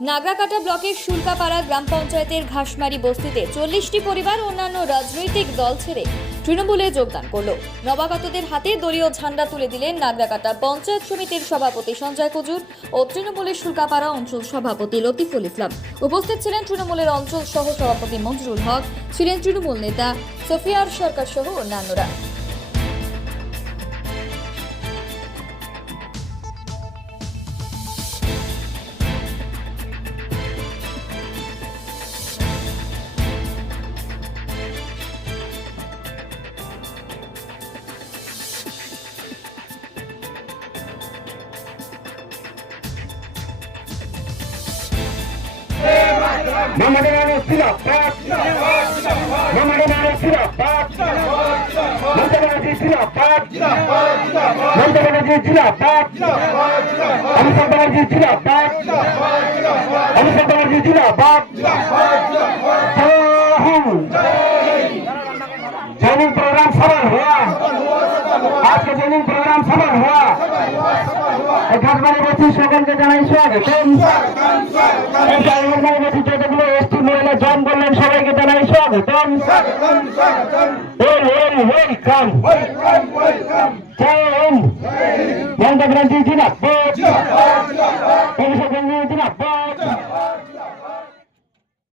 নাগরাকাটা ব্লকের শুল্কাপাড়া গ্রাম পঞ্চায়েতের ঘাসমারি বস্তিতে চল্লিশটি পরিবার অন্যান্য রাজনৈতিক দল ছেড়ে তৃণমূলে যোগদান করল। নবাগতদের হাতে দলীয় ঝান্ডা তুলে দিলেন নাগরাকাটা পঞ্চায়েত সমিতির সভাপতি সঞ্জয় কুজুর ও তৃণমূলের শুল্কাপাড়া অঞ্চল সভাপতি লতিফুল ইসলাম। উপস্থিত ছিলেন তৃণমূলের অঞ্চল সহ সভাপতি মঞ্জুরুল হক, ছিলেন তৃণমূল নেতা সফিয়ার সরকার সহ অন্যান্যরা। Mama de mano sila pat. Mama de mano sila pat. Manta bana ji sila pat. Manta bana ji sila pat. Amsa bana ji sila pat. Amsa bana ji sila pat. জমিন প্রোগ্রাম সফল হওয়া আজকে জমিন programme সফল হওয়া ঘাটবাড়ি বলছি সকলকে জানাই স্বাগত ঘাটবাড়ি বলছি সবাইকে জানাই স্বাগতম। ওয়েলকাম জয় হিন্দ মমতা ব্যানার্জি জিনাব্বাদ কংগ্রেস জিনাব্বাদ